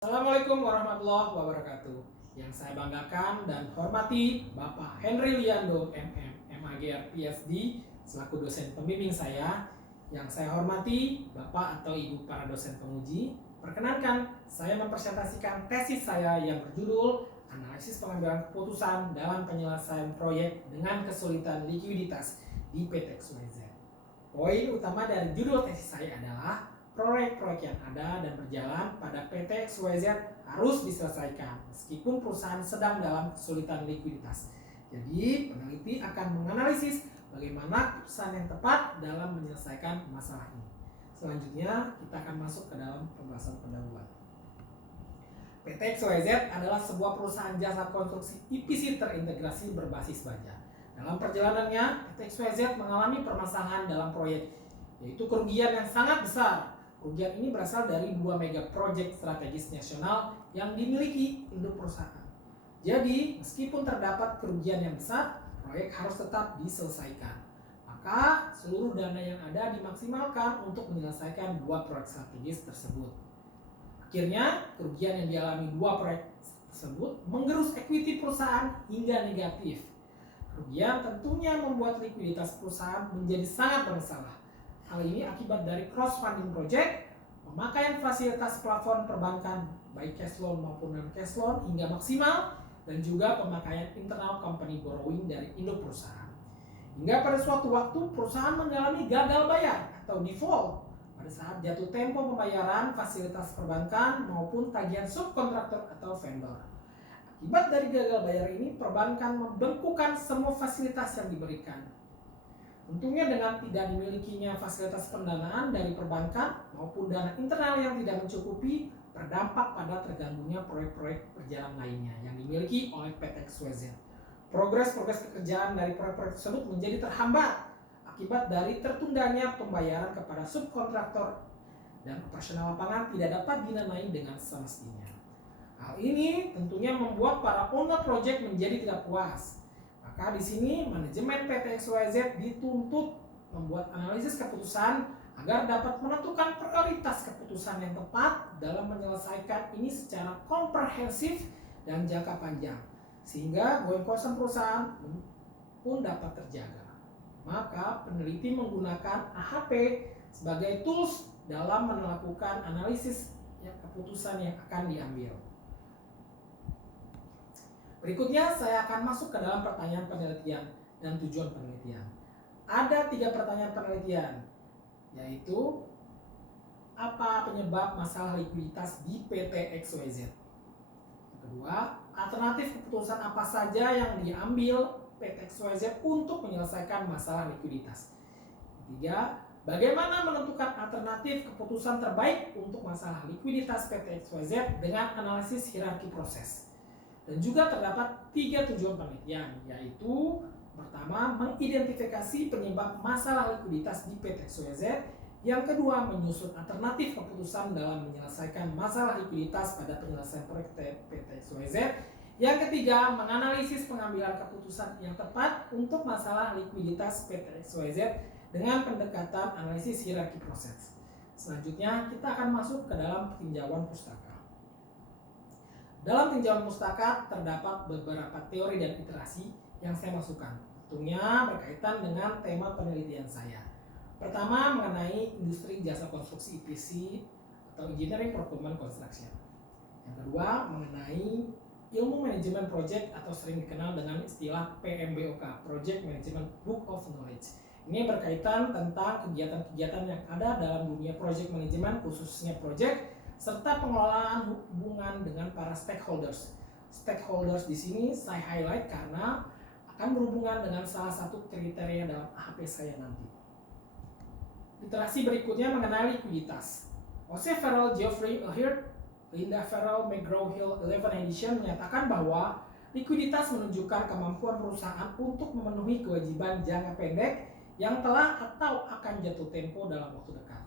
Assalamualaikum warahmatullahi wabarakatuh. Yang saya banggakan dan hormati Bapak Henry Liando MM, MAGR PSD selaku dosen pembimbing saya. Yang saya hormati Bapak atau Ibu para dosen penguji. Perkenankan saya mempresentasikan tesis saya yang berjudul Analisis Pengambilan Keputusan dalam Penyelesaian Proyek dengan Kesulitan Likuiditas di PT XYZ. Poin utama dari judul tesis saya adalah proyek-proyek yang ada dan berjalan pada PT XYZ harus diselesaikan meskipun perusahaan sedang dalam kesulitan likuiditas. Jadi, peneliti akan menganalisis bagaimana keputusan yang tepat dalam menyelesaikan masalah ini. Selanjutnya, kita akan masuk ke dalam pembahasan pendahuluan. PT XYZ adalah sebuah perusahaan jasa konstruksi EPC terintegrasi berbasis baja. Dalam perjalanannya, PT XYZ mengalami permasalahan dalam proyek, yaitu kerugian yang sangat besar. Kerugian ini berasal dari 2 mega proyek strategis nasional yang dimiliki induk perusahaan. Jadi, meskipun terdapat kerugian yang besar, proyek harus tetap diselesaikan. Maka, seluruh dana yang ada dimaksimalkan untuk menyelesaikan 2 proyek strategis tersebut. Akhirnya, kerugian yang dialami 2 proyek tersebut menggerus ekuiti perusahaan hingga negatif. Kerugian tentunya membuat likuiditas perusahaan menjadi sangat bermasalah. Hal ini akibat dari cross-funding project, pemakaian fasilitas plafon perbankan baik cash loan maupun non-cash loan hingga maksimal, dan juga pemakaian internal company borrowing dari induk perusahaan. Hingga pada suatu waktu perusahaan mengalami gagal bayar atau default pada saat jatuh tempo pembayaran fasilitas perbankan maupun tagihan subkontraktor atau vendor. Akibat dari gagal bayar ini, perbankan membengkukan semua fasilitas yang diberikan. Tentunya dengan tidak dimilikinya fasilitas pendanaan dari perbankan maupun dana internal yang tidak mencukupi, berdampak pada terganggunya proyek-proyek berjalan lainnya yang dimiliki oleh PT XYZ. Progres pekerjaan dari proyek-proyek tersebut menjadi terhambat akibat dari tertundanya pembayaran kepada subkontraktor dan operasional lapangan tidak dapat dinamai dengan semestinya. Hal ini tentunya membuat para owner project menjadi tidak puas. Maka di sini manajemen PT XYZ dituntut membuat analisis keputusan agar dapat menentukan prioritas keputusan yang tepat dalam menyelesaikan ini secara komprehensif dan jangka panjang, sehingga going concern perusahaan pun dapat terjaga. Maka peneliti menggunakan AHP sebagai tools dalam melakukan analisis keputusan yang akan diambil. Berikutnya saya akan masuk ke dalam pertanyaan penelitian dan tujuan penelitian. Ada 3 pertanyaan penelitian, yaitu apa penyebab masalah likuiditas di PT XYZ. Yang kedua, alternatif keputusan apa saja yang diambil PT XYZ untuk menyelesaikan masalah likuiditas. Ketiga, bagaimana menentukan alternatif keputusan terbaik untuk masalah likuiditas PT XYZ dengan analisis hierarki proses. Dan juga terdapat 3 tujuan penelitian, yaitu pertama, mengidentifikasi penyebab masalah likuiditas di PT XYZ. Yang kedua, menyusun alternatif keputusan dalam menyelesaikan masalah likuiditas pada penyelesaian proyek PT XYZ. Yang ketiga, menganalisis pengambilan keputusan yang tepat untuk masalah likuiditas PT XYZ dengan pendekatan analisis hierarki proses. Selanjutnya, kita akan masuk ke dalam tinjauan pustaka. Dalam tinjauan pustaka terdapat beberapa teori dan iterasi yang saya masukkan, tentunya berkaitan dengan tema penelitian saya. Pertama, mengenai industri jasa konstruksi EPC atau Engineering Procurement Construction. Yang kedua, mengenai ilmu manajemen project atau sering dikenal dengan istilah PMBOK, Project Management Book of Knowledge. Ini berkaitan tentang kegiatan-kegiatan yang ada dalam dunia project management, khususnya project, serta pengelolaan hubungan dengan para stakeholders. Stakeholders di sini saya highlight karena akan berhubungan dengan salah satu kriteria dalam AHP saya nanti. Literasi berikutnya mengenai likuiditas. Jose Farrell, Geoffrey Ahern, Linda Farrell, McGraw-Hill 11 edition menyatakan bahwa likuiditas menunjukkan kemampuan perusahaan untuk memenuhi kewajiban jangka pendek yang telah atau akan jatuh tempo dalam waktu dekat.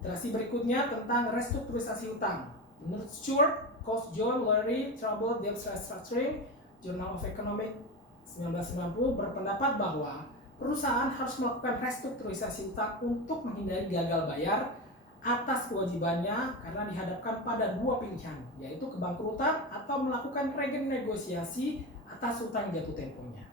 Literasi berikutnya tentang restrukturisasi utang. Menurut Stewart, Coase, John, Larry, Trouble, Debt Restructuring, Journal of Economics 1990 berpendapat bahwa perusahaan harus melakukan restrukturisasi utang untuk menghindari gagal bayar atas kewajibannya karena dihadapkan pada dua pilihan, yaitu kebangkrutan atau melakukan renegosiasi atas hutang jatuh temponya.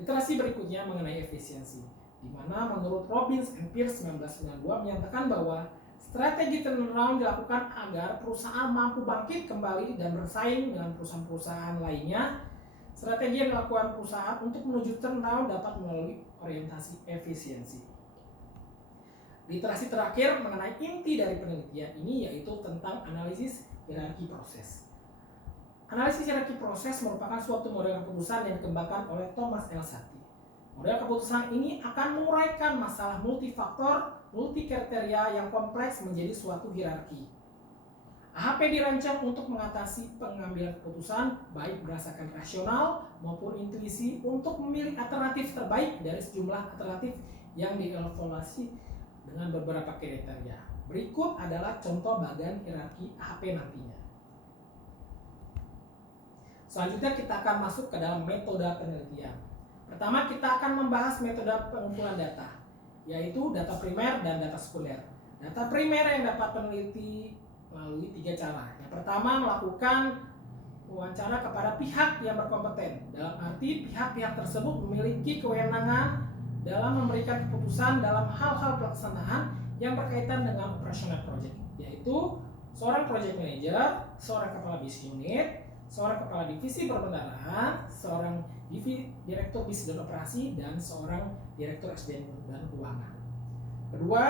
Literasi berikutnya mengenai efisiensi, di mana menurut Robbins and Pearce 1992 menyatakan bahwa strategi turnaround dilakukan agar perusahaan mampu bangkit kembali dan bersaing dengan perusahaan-perusahaan lainnya. Strategi yang dilakukan perusahaan untuk menuju turnaround dapat melalui orientasi efisiensi. Literasi terakhir mengenai inti dari penelitian ini yaitu tentang analisis hierarki proses. Analisis hierarki proses merupakan suatu model keputusan yang dikembangkan oleh Thomas L. Satie. Model keputusan ini akan menguraikan masalah multifaktor, multikriteria yang kompleks menjadi suatu hierarki. AHP dirancang untuk mengatasi pengambilan keputusan baik berdasarkan rasional maupun intuisi untuk memilih alternatif terbaik dari sejumlah alternatif yang dievaluasi dengan beberapa kriteria. Berikut adalah contoh bagian hierarki AHP nantinya. Selanjutnya kita akan masuk ke dalam metode penelitian. Pertama kita akan membahas metode pengumpulan data, yaitu data primer dan data sekunder. Data primer yang dapat peneliti melalui 3 cara. Yang pertama melakukan wawancara kepada pihak yang berkompeten. Dalam arti pihak-pihak tersebut memiliki kewenangan dalam memberikan keputusan dalam hal-hal pelaksanaan yang berkaitan dengan operasional project, yaitu seorang project manager, seorang kepala bisnis unit, seorang kepala divisi perbendaharaan, seorang direktur bisnis dan operasi, dan seorang direktur SDM dan keuangan. Kedua,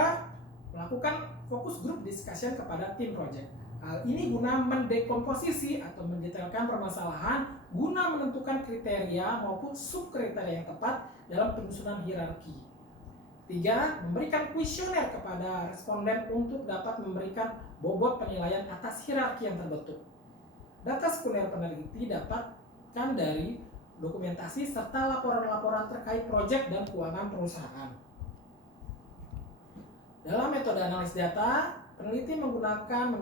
melakukan fokus group discussion kepada tim project. Hal ini guna mendekomposisi atau mendetailkan permasalahan guna menentukan kriteria maupun subkriteria yang tepat dalam penyusunan hierarki. 3. Memberikan kuesioner kepada responden untuk dapat memberikan bobot penilaian atas hierarki yang terbentuk. Data sekunder peneliti dapatkan dari dokumentasi serta laporan-laporan terkait proyek dan keuangan perusahaan. Dalam metode analisis data, peneliti menggunakan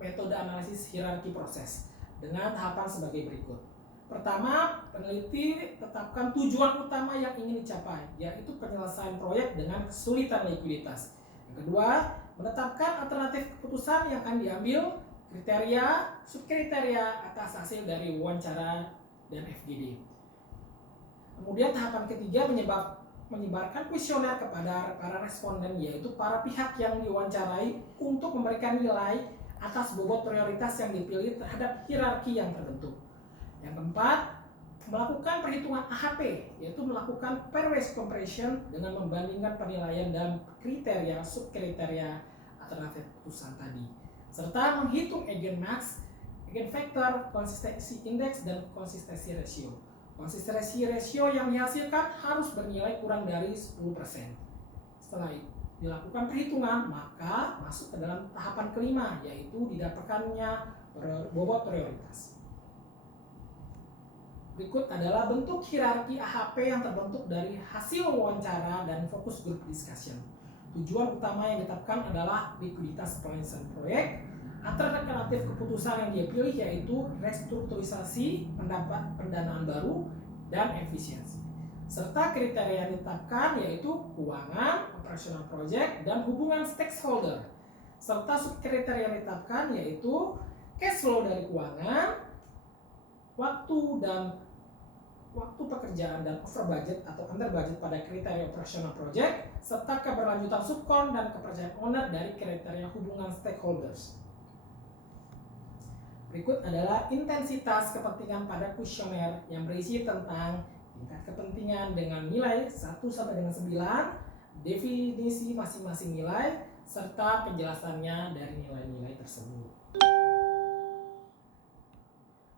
metode analisis hierarki proses dengan tahapan sebagai berikut. Pertama, peneliti tetapkan tujuan utama yang ingin dicapai, yaitu penyelesaian proyek dengan kesulitan likuiditas. Yang kedua, menetapkan alternatif keputusan yang akan diambil, kriteria, subkriteria atas hasil dari wawancara dan FGD. Kemudian tahapan ketiga menyebarkan kuesioner kepada para responden, yaitu para pihak yang diwawancarai untuk memberikan nilai atas bobot prioritas yang dipilih terhadap hierarki yang terbentuk. Yang keempat, melakukan perhitungan AHP, yaitu melakukan pairwise comparison dengan membandingkan penilaian dan kriteria subkriteria alternatif keputusan tadi, serta menghitung eigenmax, eigenvector, konsistensi indeks, dan konsistensi ratio. Konsistensi ratio yang dihasilkan harus bernilai kurang dari 10%. Setelah itu dilakukan perhitungan, maka masuk ke dalam tahapan kelima, yaitu didapatkannya bobot prioritas. Berikut adalah bentuk hierarki AHP yang terbentuk dari hasil wawancara dan fokus group discussion. Tujuan utama yang ditetapkan adalah likuiditas penyelesaian proyek, alternatif keputusan yang dia pilih yaitu restrukturisasi, pendanaan baru, dan efisiensi. Serta kriteria yang ditetapkan yaitu keuangan, operasional project, dan hubungan stakeholder. Serta subkriteria yang ditetapkan yaitu cash flow dari keuangan, waktu pekerjaan dan over budget atau under budget pada kriteria operasional project, serta keberlanjutan subkon dan kepercayaan owner dari kriteria hubungan stakeholders. Berikut adalah intensitas kepentingan pada kuesioner yang berisi tentang tingkat kepentingan dengan nilai 1 sampai dengan 9, definisi masing-masing nilai, serta penjelasannya dari nilai-nilai tersebut.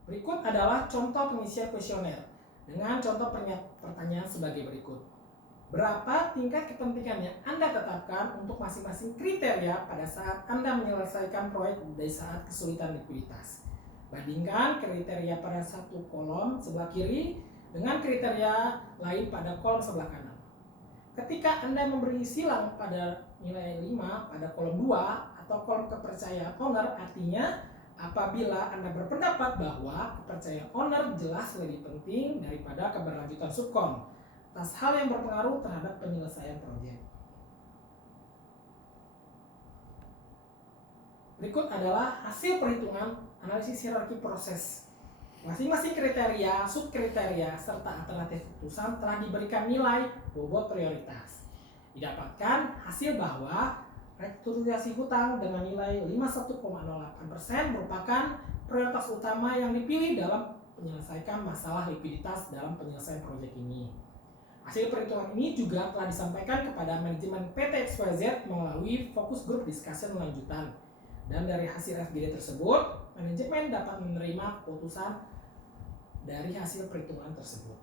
Berikut adalah contoh pengisian kuesioner dengan contoh pertanyaan sebagai berikut. Berapa tingkat kepentingannya Anda tetapkan untuk masing-masing kriteria pada saat Anda menyelesaikan proyek dari saat kesulitan likuiditas? Bandingkan kriteria pada satu kolom sebelah kiri dengan kriteria lain pada kolom sebelah kanan. Ketika Anda memberi silang pada nilai 5 pada kolom 2 atau kolom kepercayaan owner, artinya apabila Anda berpendapat bahwa kepercayaan owner jelas lebih penting daripada keberlanjutan subkon atas hal yang berpengaruh terhadap penyelesaian proyek. Berikut adalah hasil perhitungan analisis hierarki proses. Masing-masing kriteria, subkriteria, serta alternatif keputusan telah diberikan nilai bobot prioritas. Didapatkan hasil bahwa restrukturisasi hutang dengan nilai 51,08% merupakan prioritas utama yang dipilih dalam menyelesaikan masalah likuiditas dalam penyelesaian proyek ini. Hasil perhitungan ini juga telah disampaikan kepada manajemen PT XYZ melalui fokus group discussion lanjutan. Dan dari hasil FGD tersebut, manajemen dapat menerima keputusan dari hasil perhitungan tersebut.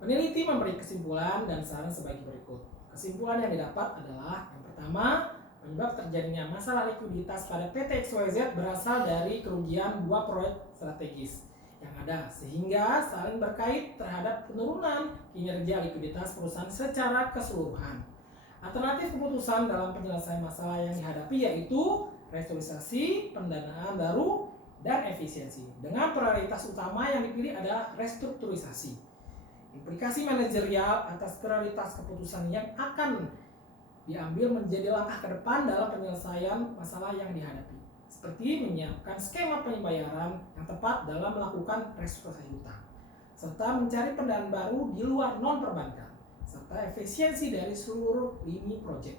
Peneliti memberi kesimpulan dan saran sebagai berikut. Kesimpulan yang didapat adalah yang pertama, penyebab terjadinya masalah likuiditas pada PT XYZ berasal dari kerugian dua proyek strategis yang ada sehingga saling berkait terhadap penurunan kinerja likuiditas perusahaan secara keseluruhan. Alternatif keputusan dalam penyelesaian masalah yang dihadapi yaitu restrukturisasi, pendanaan baru, dan efisiensi. Dengan prioritas utama yang dipilih adalah restrukturisasi. Implikasi manajerial atas prioritas keputusan yang akan diambil menjadi langkah ke depan dalam penyelesaian masalah yang dihadapi, seperti menyiapkan skema pembayaran yang tepat dalam melakukan restrukturisasi hutang, serta mencari pendanaan baru di luar non-perbankan, serta efisiensi dari seluruh lini proyek.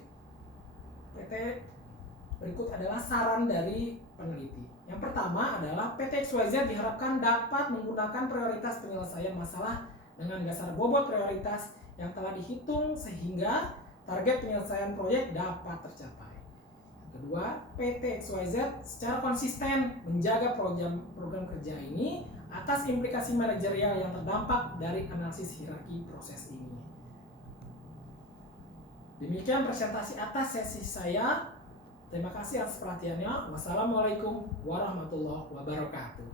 Berikut adalah saran dari peneliti. Yang pertama adalah PT XYZ diharapkan dapat menggunakan prioritas penyelesaian masalah dengan dasar bobot prioritas yang telah dihitung sehingga target penyelesaian proyek dapat tercapai. Yang kedua, PT XYZ secara konsisten menjaga program kerja ini atas implikasi manajerial yang terdampak dari analisis hierarki proses ini. Demikian presentasi atas sesi saya. Terima kasih atas perhatiannya. Wassalamualaikum warahmatullahi wabarakatuh.